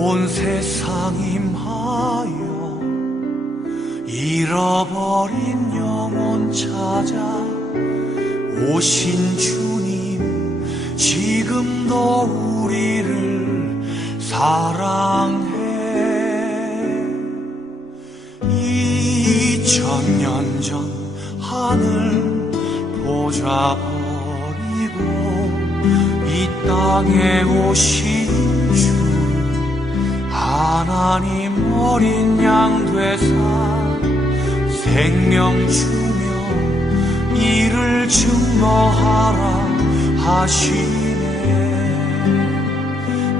온 세상 임하여 잃어버린 영혼 찾아 오신 주님, 지금도 우리를 사랑해. 2000년 전 하늘 보좌 버리고 이 땅에 오신 주, 하나님 어린 양 되사 생명 주며 이를 증거하라 하시네.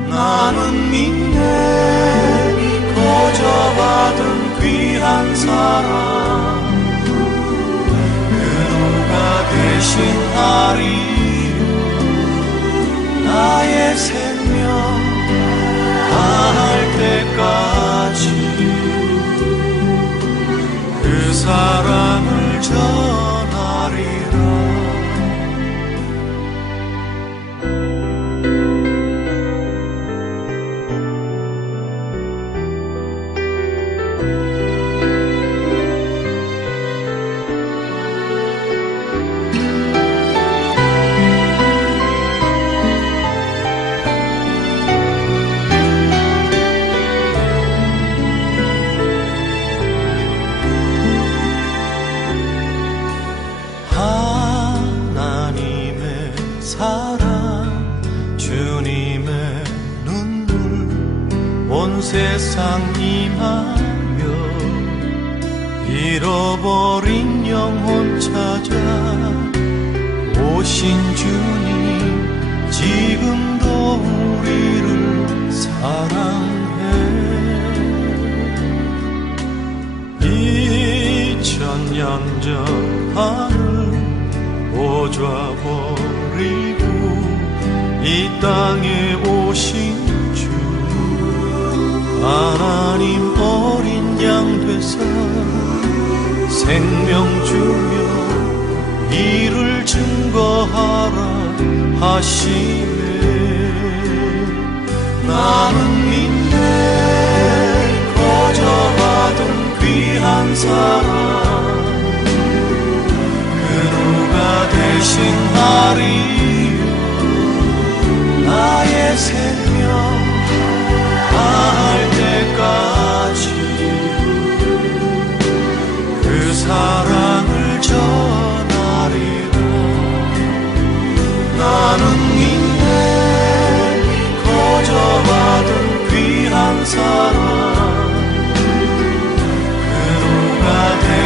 나는 믿네 거저 받은 귀한 사랑, 그 누가 대신하리요. 나의 생명 다할 때까지 그 사랑을 전하리라. 온 세상 임하여 잃어버린 영혼 찾아 오신 주님, 지금도 우리를 사랑해. 2000년 전 하늘 보좌 버리고 이 땅에 오신 하나님 어린 양 되사 생명 주며 이를 증거하라 하시네. 나는 믿네 거저 받은 귀한 사랑, 그 누가 대신하리요. 나의 생명 다할 때까지 그 사랑을 전하리라. 나는 믿네 거저 받은 귀한 사랑, 그 누가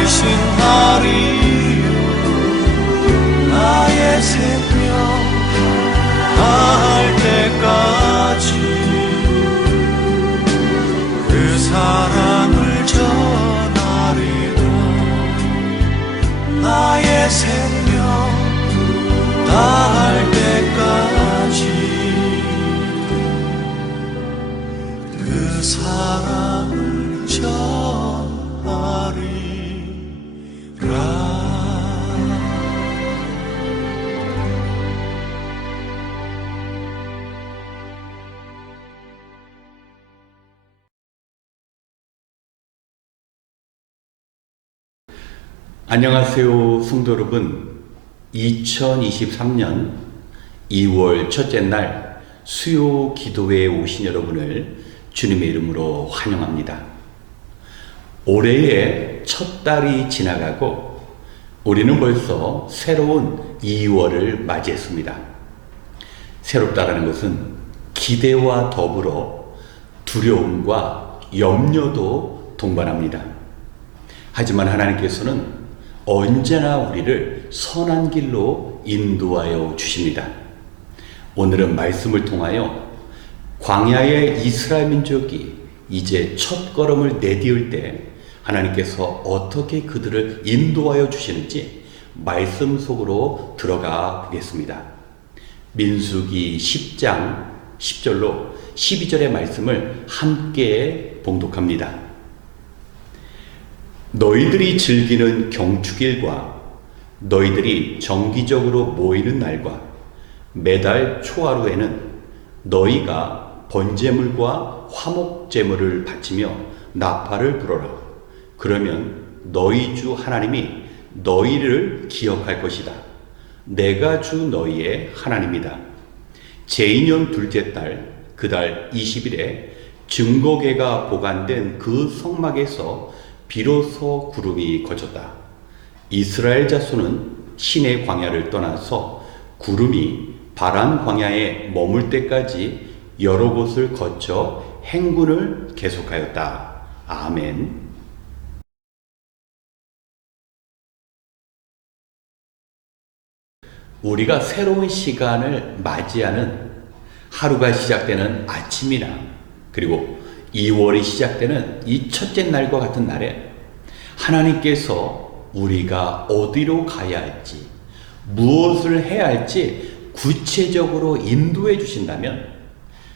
대신하리요. 나의 생명 다할 때까지 그 사랑을 전하리라. 나의 생명 다할 때까지 그 사랑을 전하리라. 안녕하세요, 성도 여러분. 2023년 2월 첫째 날 수요 기도회에 오신 여러분을 주님의 이름으로 환영합니다. 올해의 첫 달이 지나가고 우리는 벌써 새로운 2월을 맞이했습니다. 새롭다라는 것은 기대와 더불어 두려움과 염려도 동반합니다. 하지만 하나님께서는 언제나 우리를 선한 길로 인도하여 주십니다. 오늘은 말씀을 통하여 광야의 이스라엘 민족이 이제 첫 걸음을 내디딜 때 하나님께서 어떻게 그들을 인도하여 주시는지 말씀 속으로 들어가 보겠습니다. 민수기 10장 10절로 12절의 말씀을 함께 봉독합니다. 너희들이 즐기는 경축일과 너희들이 정기적으로 모이는 날과 매달 초하루에는 너희가 번제물과 화목제물을 바치며 나팔을 불어라. 그러면 너희 주 하나님이 너희를 기억할 것이다. 내가 주 너희의 하나님이다. 제2년 둘째 달 그 달 20일에 증거궤가 보관된 그 성막에서 비로소 구름이 거쳤다. 이스라엘 자손은 시내 광야를 떠나서 구름이 바람 광야에 머물 때까지 여러 곳을 거쳐 행군을 계속하였다. 아멘. 우리가 새로운 시간을 맞이하는 하루가 시작되는 아침이나 그리고 2월이 시작되는 이 첫째 날과 같은 날에 하나님께서 우리가 어디로 가야 할지, 무엇을 해야 할지 구체적으로 인도해 주신다면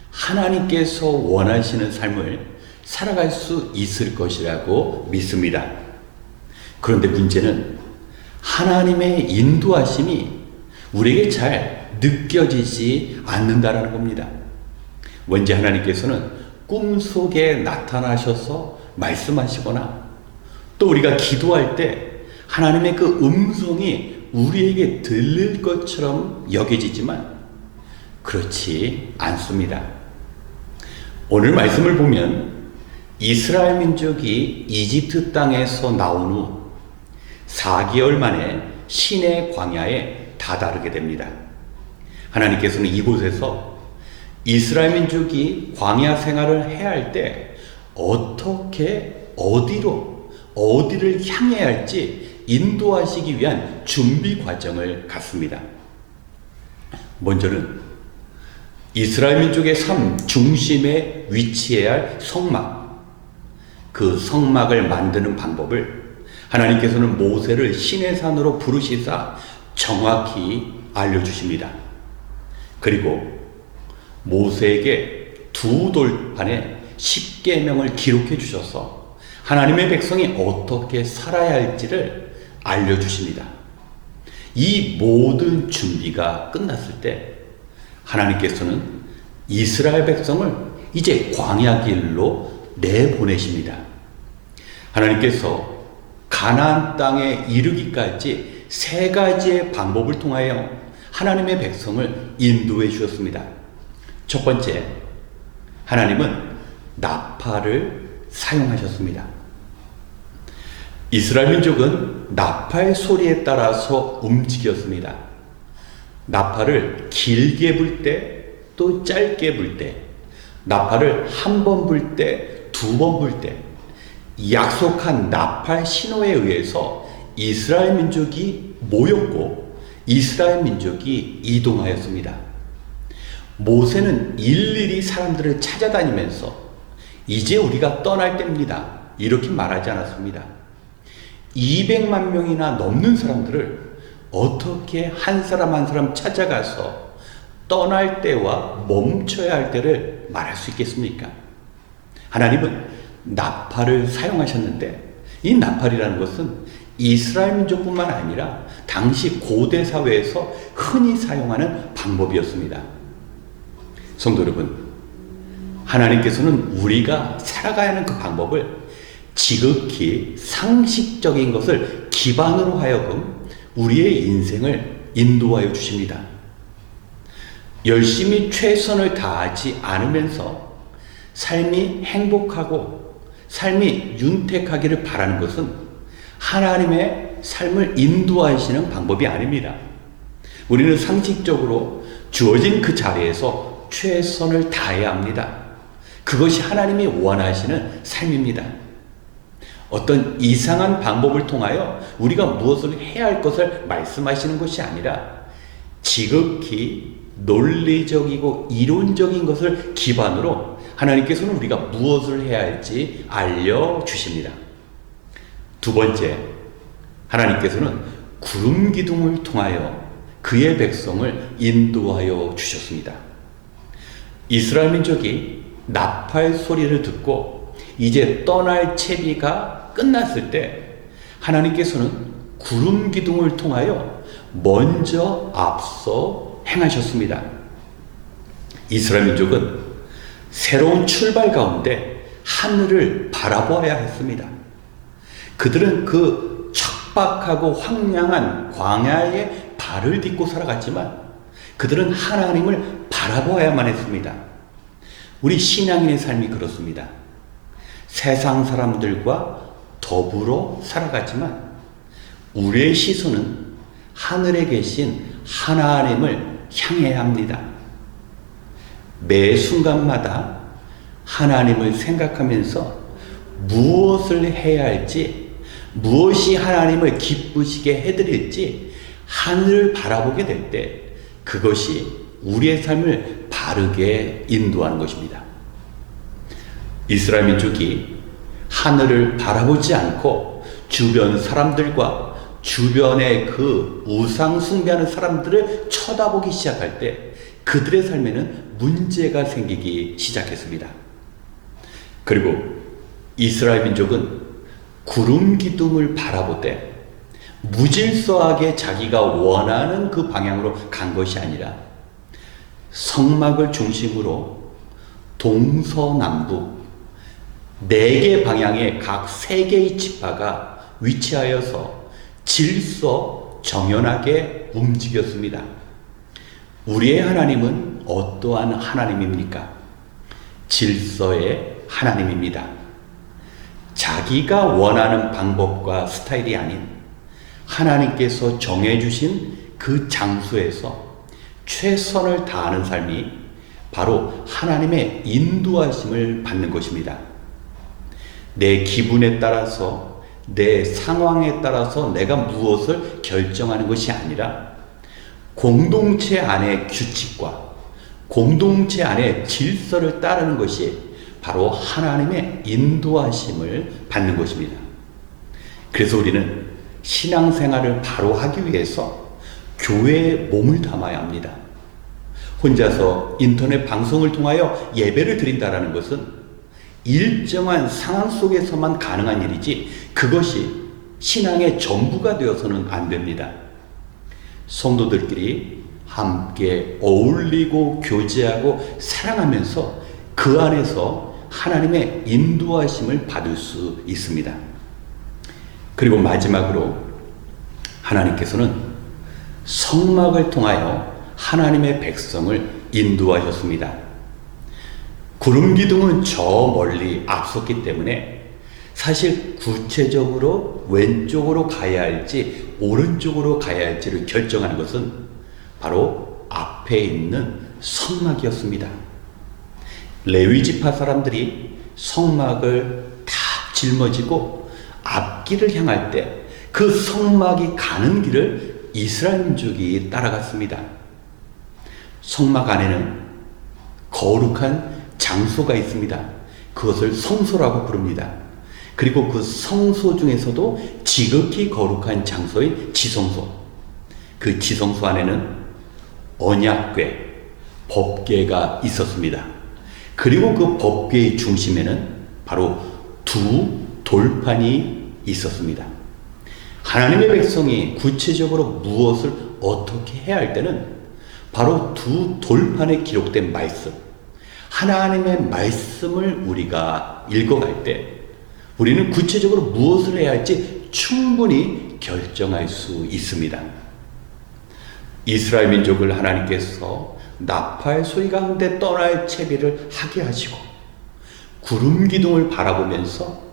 하나님께서 원하시는 삶을 살아갈 수 있을 것이라고 믿습니다. 그런데 문제는 하나님의 인도하심이 우리에게 잘 느껴지지 않는다라는 겁니다. 원지 하나님께서는 꿈속에 나타나셔서 말씀하시거나 또 우리가 기도할 때 하나님의 그 음성이 우리에게 들릴 것처럼 여겨지지만 그렇지 않습니다. 오늘 말씀을 보면 이스라엘 민족이 이집트 땅에서 나온 후 4개월 만에 시내 광야에 다다르게 됩니다. 하나님께서는 이곳에서 이스라엘 민족이 광야 생활을 해야 할 때 어떻게 어디를 향해야 할지 인도하시기 위한 준비 과정을 갖습니다. 먼저는 이스라엘 민족의 삶 중심에 위치해야 할 성막, 그 성막을 만드는 방법을 하나님께서는 모세를 시내산으로 부르시사 정확히 알려주십니다. 그리고 모세에게 두 돌판에 10계명을 기록해 주셔서 하나님의 백성이 어떻게 살아야 할지를 알려주십니다. 이 모든 준비가 끝났을 때 하나님께서는 이스라엘 백성을 이제 광야 길로 내보내십니다. 하나님께서 가나안 땅에 이르기까지 3가지의 방법을 통하여 하나님의 백성을 인도해 주셨습니다. 첫 번째, 하나님은 나팔을 사용하셨습니다. 이스라엘 민족은 나팔 소리에 따라서 움직였습니다. 나팔을 길게 불 때 또 짧게 불 때, 나팔을 한 번 불 때, 2번 불 때, 약속한 나팔 신호에 의해서 이스라엘 민족이 모였고 이스라엘 민족이 이동하였습니다. 모세는 일일이 사람들을 찾아다니면서 이제 우리가 떠날 때입니다, 이렇게 말하지 않았습니다. 200만 명이나 넘는 사람들을 어떻게 한 사람 한 사람 찾아가서 떠날 때와 멈춰야 할 때를 말할 수 있겠습니까? 하나님은 나팔을 사용하셨는데 이 나팔이라는 것은 이스라엘 민족뿐만 아니라 당시 고대 사회에서 흔히 사용하는 방법이었습니다. 성도 여러분, 하나님께서는 우리가 살아가야 하는 그 방법을 지극히 상식적인 것을 기반으로 하여금 우리의 인생을 인도하여 주십니다. 열심히 최선을 다하지 않으면서 삶이 행복하고 삶이 윤택하기를 바라는 것은 하나님의 삶을 인도하시는 방법이 아닙니다. 우리는 상식적으로 주어진 그 자리에서 최선을 다해야 합니다. 그것이 하나님이 원하시는 삶입니다. 어떤 이상한 방법을 통하여 우리가 무엇을 해야 할 것을 말씀하시는 것이 아니라 지극히 논리적이고 이론적인 것을 기반으로 하나님께서는 우리가 무엇을 해야 할지 알려주십니다. 두 번째, 하나님께서는 구름 기둥을 통하여 그의 백성을 인도하여 주셨습니다. 이스라엘 민족이 나팔 소리를 듣고 이제 떠날 채비가 끝났을 때 하나님께서는 구름 기둥을 통하여 먼저 앞서 행하셨습니다. 이스라엘 민족은 새로운 출발 가운데 하늘을 바라보아야 했습니다. 그들은 그 척박하고 황량한 광야에 발을 딛고 살아갔지만 그들은 하나님을 바라보아야만 했습니다. 우리 신앙인의 삶이 그렇습니다. 세상 사람들과 더불어 살아가지만 우리의 시선은 하늘에 계신 하나님을 향해야 합니다. 매 순간마다 하나님을 생각하면서 무엇을 해야 할지, 무엇이 하나님을 기쁘시게 해드릴지 하늘을 바라보게 될 때 그것이 우리의 삶을 바르게 인도하는 것입니다. 이스라엘 민족이 하늘을 바라보지 않고 주변 사람들과 주변의 그 우상 숭배하는 사람들을 쳐다보기 시작할 때 그들의 삶에는 문제가 생기기 시작했습니다. 그리고 이스라엘 민족은 구름 기둥을 바라보되 무질서하게 자기가 원하는 그 방향으로 간 것이 아니라 성막을 중심으로 동서남북 4개 방향의 각 3개의 지파가 위치하여서 질서 정연하게 움직였습니다. 우리의 하나님은 어떠한 하나님입니까? 질서의 하나님입니다. 자기가 원하는 방법과 스타일이 아닌 하나님께서 정해주신 그 장소에서 최선을 다하는 삶이 바로 하나님의 인도하심을 받는 것입니다. 내 기분에 따라서, 내 상황에 따라서 내가 무엇을 결정하는 것이 아니라 공동체 안의 규칙과 공동체 안의 질서를 따르는 것이 바로 하나님의 인도하심을 받는 것입니다. 그래서 우리는 신앙생활을 바로 하기 위해서 교회에 몸을 담아야 합니다. 혼자서 인터넷 방송을 통하여 예배를 드린다는 것은 일정한 상황 속에서만 가능한 일이지 그것이 신앙의 전부가 되어서는 안 됩니다. 성도들끼리 함께 어울리고 교제하고 사랑하면서 그 안에서 하나님의 인도하심을 받을 수 있습니다. 그리고 마지막으로 하나님께서는 성막을 통하여 하나님의 백성을 인도하셨습니다. 구름 기둥은 저 멀리 앞섰기 때문에 사실 구체적으로 왼쪽으로 가야 할지 오른쪽으로 가야 할지를 결정하는 것은 바로 앞에 있는 성막이었습니다. 레위 지파 사람들이 성막을 탁 짊어지고 앞길을 향할 때 그 성막이 가는 길을 이스라엘 민족이 따라갔습니다. 성막 안에는 거룩한 장소가 있습니다. 그것을 성소라고 부릅니다. 그리고 그 성소 중에서도 지극히 거룩한 장소인 지성소, 그 지성소 안에는 언약궤, 법궤가 있었습니다. 그리고 그 법궤의 중심에는 바로 두 돌판이 있었습니다. 하나님의 백성이 구체적으로 무엇을 어떻게 해야 할 때는 바로 두 돌판에 기록된 말씀, 하나님의 말씀을 우리가 읽어갈 때 우리는 구체적으로 무엇을 해야 할지 충분히 결정할 수 있습니다. 이스라엘 민족을 하나님께서 나팔 소리 가운데 떠날 채비를 하게 하시고 구름 기둥을 바라보면서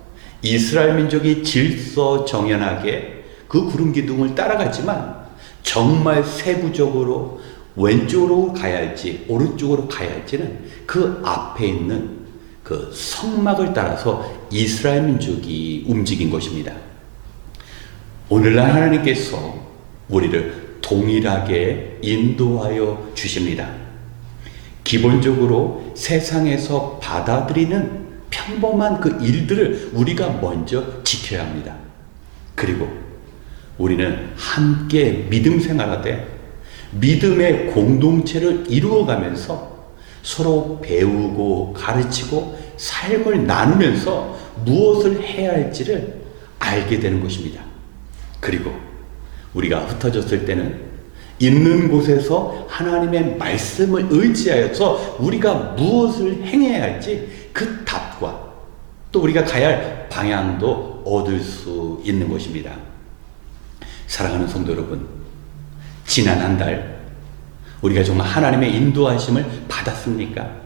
이스라엘 민족이 질서 정연하게 그 구름 기둥을 따라갔지만 정말 세부적으로 왼쪽으로 가야 할지 오른쪽으로 가야 할지는 그 앞에 있는 그 성막을 따라서 이스라엘 민족이 움직인 것입니다. 오늘날 하나님께서 우리를 동일하게 인도하여 주십니다. 기본적으로 세상에서 받아들이는 평범한 그 일들을 우리가 먼저 지켜야 합니다. 그리고 우리는 함께 믿음 생활하되 믿음의 공동체를 이루어가면서 서로 배우고 가르치고 삶을 나누면서 무엇을 해야 할지를 알게 되는 것입니다. 그리고 우리가 흩어졌을 때는 있는 곳에서 하나님의 말씀을 의지하여서 우리가 무엇을 행해야 할지 그 답과 또 우리가 가야 할 방향도 얻을 수 있는 것입니다. 사랑하는 성도 여러분, 지난 한 달 우리가 정말 하나님의 인도하심을 받았습니까?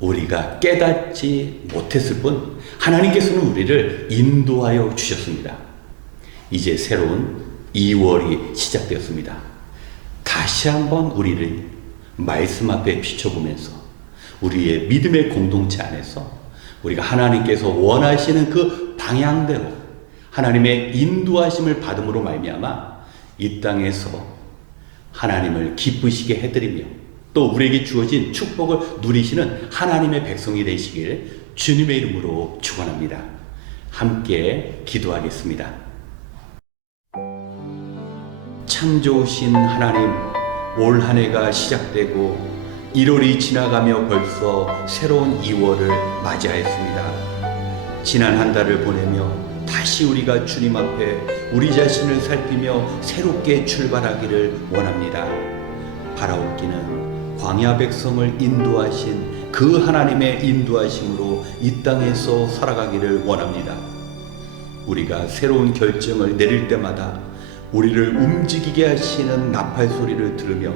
우리가 깨닫지 못했을 뿐 하나님께서는 우리를 인도하여 주셨습니다. 이제 새로운 2월이 시작되었습니다. 다시 한번 우리를 말씀 앞에 비춰보면서 우리의 믿음의 공동체 안에서 우리가 하나님께서 원하시는 그 방향대로 하나님의 인도하심을 받음으로 말미암아 이 땅에서 하나님을 기쁘시게 해드리며 또 우리에게 주어진 축복을 누리시는 하나님의 백성이 되시길 주님의 이름으로 축원합니다. 함께 기도하겠습니다. 참 좋으신 하나님, 올 한 해가 시작되고 1월이 지나가며 벌써 새로운 2월을 맞이하였습니다. 지난 한 달을 보내며 다시 우리가 주님 앞에 우리 자신을 살피며 새롭게 출발하기를 원합니다. 바라옵기는 광야 백성을 인도하신 그 하나님의 인도하심으로 이 땅에서 살아가기를 원합니다. 우리가 새로운 결정을 내릴 때마다 우리를 움직이게 하시는 나팔 소리를 들으며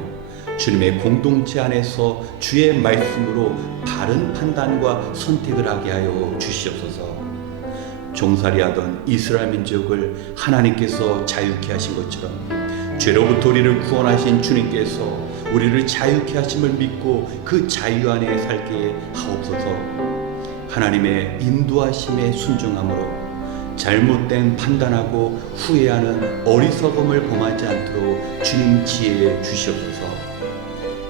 주님의 공동체 안에서 주의 말씀으로 바른 판단과 선택을 하게 하여 주시옵소서. 종살이하던 이스라엘 민족을 하나님께서 자유케 하신 것처럼 죄로부터 우리를 구원하신 주님께서 우리를 자유케 하심을 믿고 그 자유 안에 살게 하옵소서. 하나님의 인도하심에 순종함으로 잘못된 판단하고 후회하는 어리석음을 범하지 않도록 주님 지혜해 주시옵소서.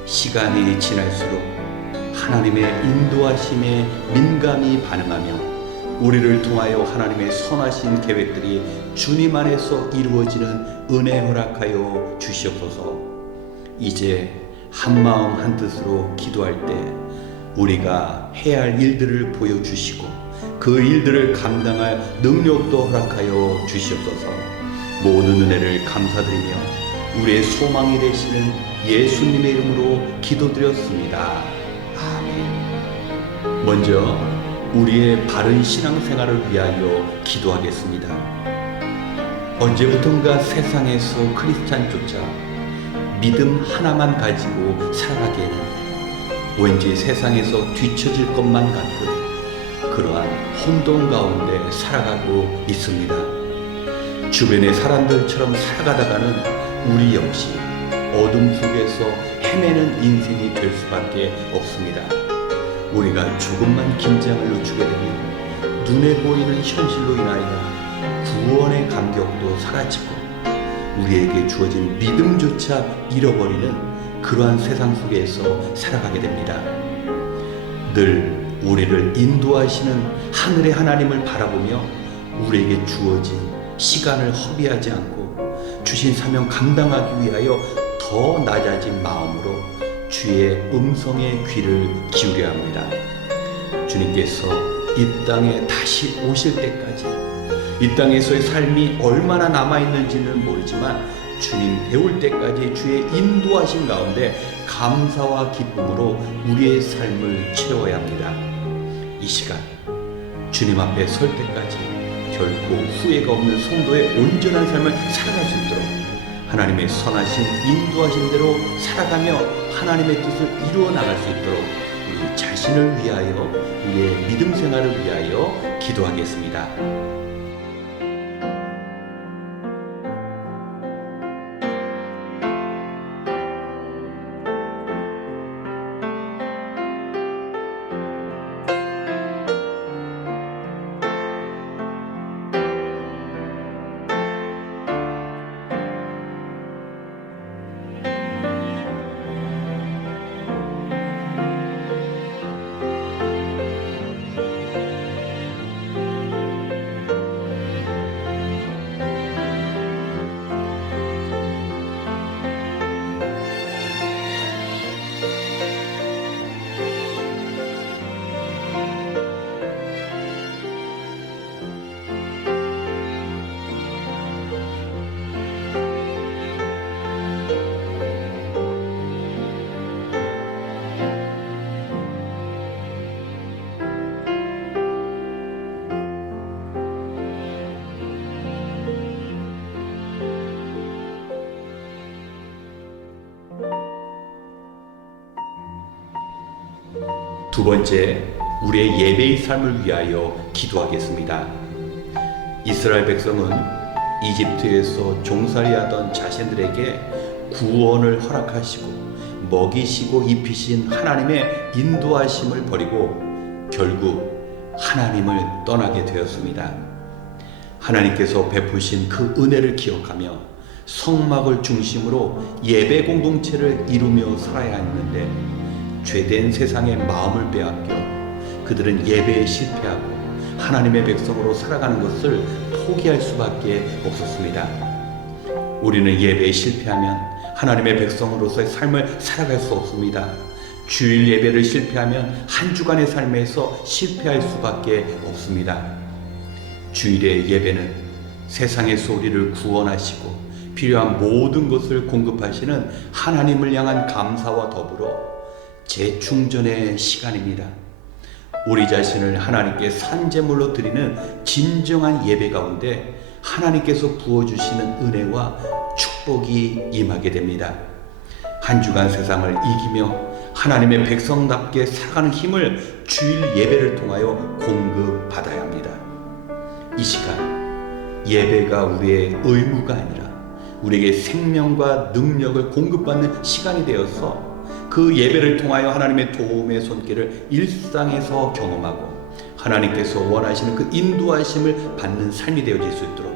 시간이 지날수록 하나님의 인도하심에 민감히 반응하며 우리를 통하여 하나님의 선하신 계획들이 주님 안에서 이루어지는 은혜 허락하여 주시옵소서. 이제 한마음 한뜻으로 기도할 때 우리가 해야 할 일들을 보여주시고 그 일들을 감당할 능력도 허락하여 주시옵소서. 모든 은혜를 감사드리며 우리의 소망이 되시는 예수님의 이름으로 기도드렸습니다. 아멘. 먼저 우리의 바른 신앙생활을 위하여 기도하겠습니다. 언제부턴가 세상에서 크리스찬조차 믿음 하나만 가지고 살아가기에는 왠지 세상에서 뒤처질 것만 같은 그러한 혼돈 가운데 살아가고 있습니다. 주변의 사람들처럼 살아가다가는 우리 역시 어둠 속에서 헤매는 인생이 될 수밖에 없습니다. 우리가 조금만 긴장을 늦추게 되면 눈에 보이는 현실로 인하여 구원의 감격도 사라지고 우리에게 주어진 믿음조차 잃어버리는 그러한 세상 속에서 살아가게 됩니다. 늘 우리를 인도하시는 하늘의 하나님을 바라보며 우리에게 주어진 시간을 허비하지 않고 주신 사명 감당하기 위하여 더 낮아진 마음으로 주의 음성에 귀를 기울여야 합니다. 주님께서 이 땅에 다시 오실 때까지 이 땅에서의 삶이 얼마나 남아있는지는 모르지만 주님 배울 때까지 주의 인도하심 가운데 감사와 기쁨으로 우리의 삶을 채워야 합니다. 이 시간 주님 앞에 설 때까지 결코 후회가 없는 성도의 온전한 삶을 살아갈 수 있도록 하나님의 선하신 인도하신 대로 살아가며 하나님의 뜻을 이루어 나갈 수 있도록 우리 자신을 위하여 우리의 믿음 생활을 위하여 기도하겠습니다. 두 번째, 우리의 예배의 삶을 위하여 기도하겠습니다. 이스라엘 백성은 이집트에서 종살이하던 자신들에게 구원을 허락하시고 먹이시고 입히신 하나님의 인도하심을 버리고 결국 하나님을 떠나게 되었습니다. 하나님께서 베푸신 그 은혜를 기억하며 성막을 중심으로 예배 공동체를 이루며 살아야 했는데 죄된 세상에 마음을 빼앗겨 그들은 예배에 실패하고 하나님의 백성으로 살아가는 것을 포기할 수밖에 없었습니다. 우리는 예배에 실패하면 하나님의 백성으로서의 삶을 살아갈 수 없습니다. 주일 예배를 실패하면 한 주간의 삶에서 실패할 수밖에 없습니다. 주일의 예배는 세상에서 우리를 구원하시고 필요한 모든 것을 공급하시는 하나님을 향한 감사와 더불어 재충전의 시간입니다. 우리 자신을 하나님께 산제물로 드리는 진정한 예배 가운데 하나님께서 부어주시는 은혜와 축복이 임하게 됩니다. 한 주간 세상을 이기며 하나님의 백성답게 살아가는 힘을 주일 예배를 통하여 공급받아야 합니다. 이 시간 예배가 우리의 의무가 아니라 우리에게 생명과 능력을 공급받는 시간이 되어서 그 예배를 통하여 하나님의 도움의 손길을 일상에서 경험하고 하나님께서 원하시는 그 인도하심을 받는 삶이 되어질 수 있도록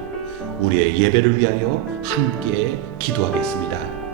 우리의 예배를 위하여 함께 기도하겠습니다.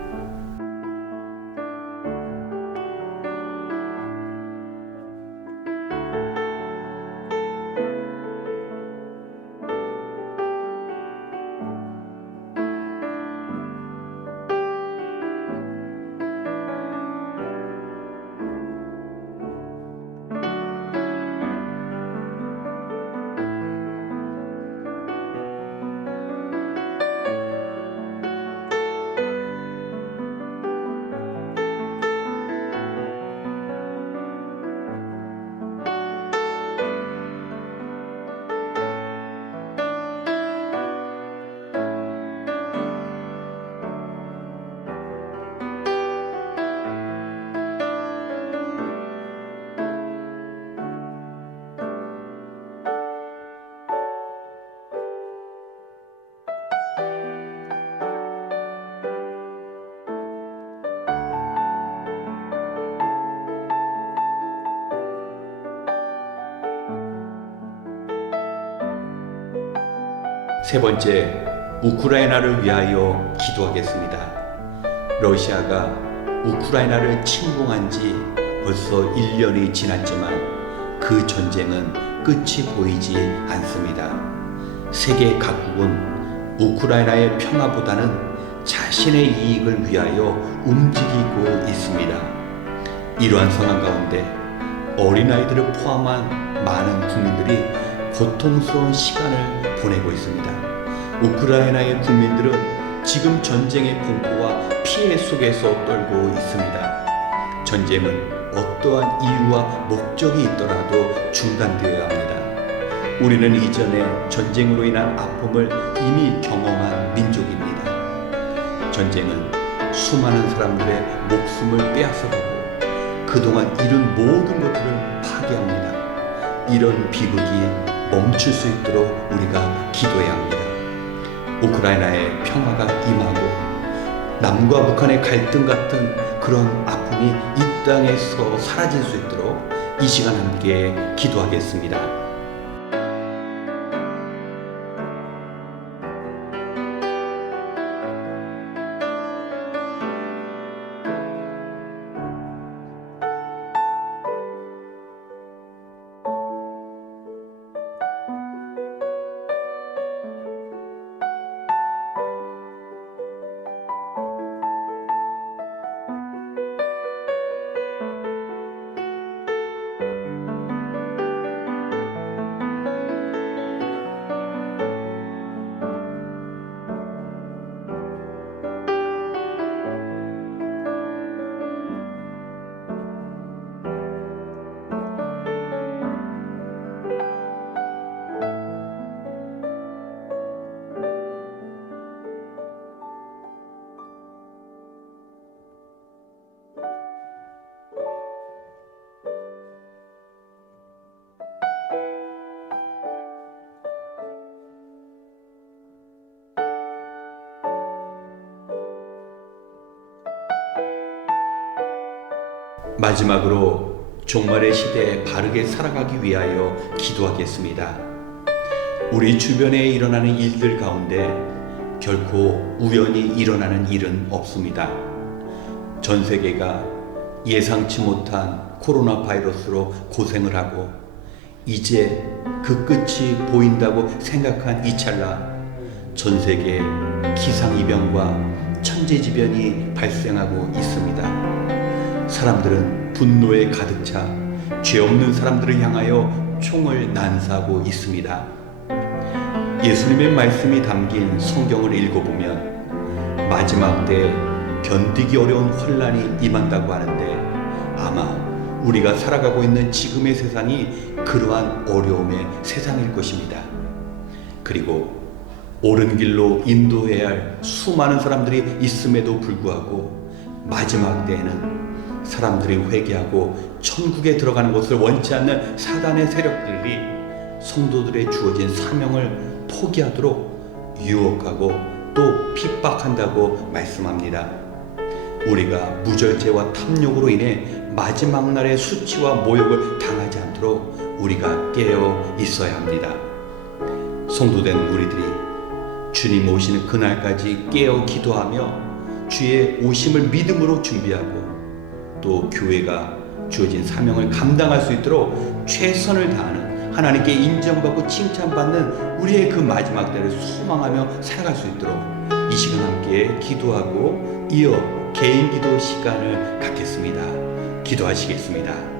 세 번째, 우크라이나를 위하여 기도하겠습니다. 러시아가 우크라이나를 침공한 지 벌써 1년이 지났지만 그 전쟁은 끝이 보이지 않습니다. 세계 각국은 우크라이나의 평화보다는 자신의 이익을 위하여 움직이고 있습니다. 이러한 상황 가운데 어린아이들을 포함한 많은 국민들이 고통스러운 시간을 보내고 있습니다. 우크라이나의 국민들은 지금 전쟁의 공포와 피해 속에서 떨고 있습니다. 전쟁은 어떠한 이유와 목적이 있더라도 중단되어야 합니다. 우리는 이전에 전쟁으로 인한 아픔을 이미 경험한 민족입니다. 전쟁은 수많은 사람들의 목숨을 빼앗아가고 그동안 이룬 모든 것들을 파괴합니다. 이런 비극이 멈출 수 있도록 우리가 기도해야 합니다. 우크라이나의 평화가 임하고 남과 북한의 갈등 같은 그런 아픔이 이 땅에서 사라질 수 있도록 이 시간 함께 기도하겠습니다. 마지막으로 종말의 시대에 바르게 살아가기 위하여 기도하겠습니다. 우리 주변에 일어나는 일들 가운데 결코 우연히 일어나는 일은 없습니다. 전 세계가 예상치 못한 코로나 바이러스로 고생을 하고 이제 그 끝이 보인다고 생각한 이 찰나 전 세계에 기상이변과 천재지변이 발생하고 있습니다. 사람들은 분노에 가득 차 죄 없는 사람들을 향하여 총을 난사하고 있습니다. 예수님의 말씀이 담긴 성경을 읽어보면 마지막 때에 견디기 어려운 혼란이 임한다고 하는데 아마 우리가 살아가고 있는 지금의 세상이 그러한 어려움의 세상일 것입니다. 그리고 옳은 길로 인도해야 할 수많은 사람들이 있음에도 불구하고 마지막 때에는 사람들이 회개하고 천국에 들어가는 것을 원치 않는 사단의 세력들이 성도들의 주어진 사명을 포기하도록 유혹하고 또 핍박한다고 말씀합니다. 우리가 무절제와 탐욕으로 인해 마지막 날의 수치와 모욕을 당하지 않도록 우리가 깨어 있어야 합니다. 성도된 우리들이 주님 오시는 그날까지 깨어 기도하며 주의 오심을 믿음으로 준비하고 또 교회가 주어진 사명을 감당할 수 있도록 최선을 다하는 하나님께 인정받고 칭찬받는 우리의 그 마지막 때를 소망하며 살아갈 수 있도록 이 시간 함께 기도하고 이어 개인 기도 시간을 갖겠습니다. 기도하시겠습니다.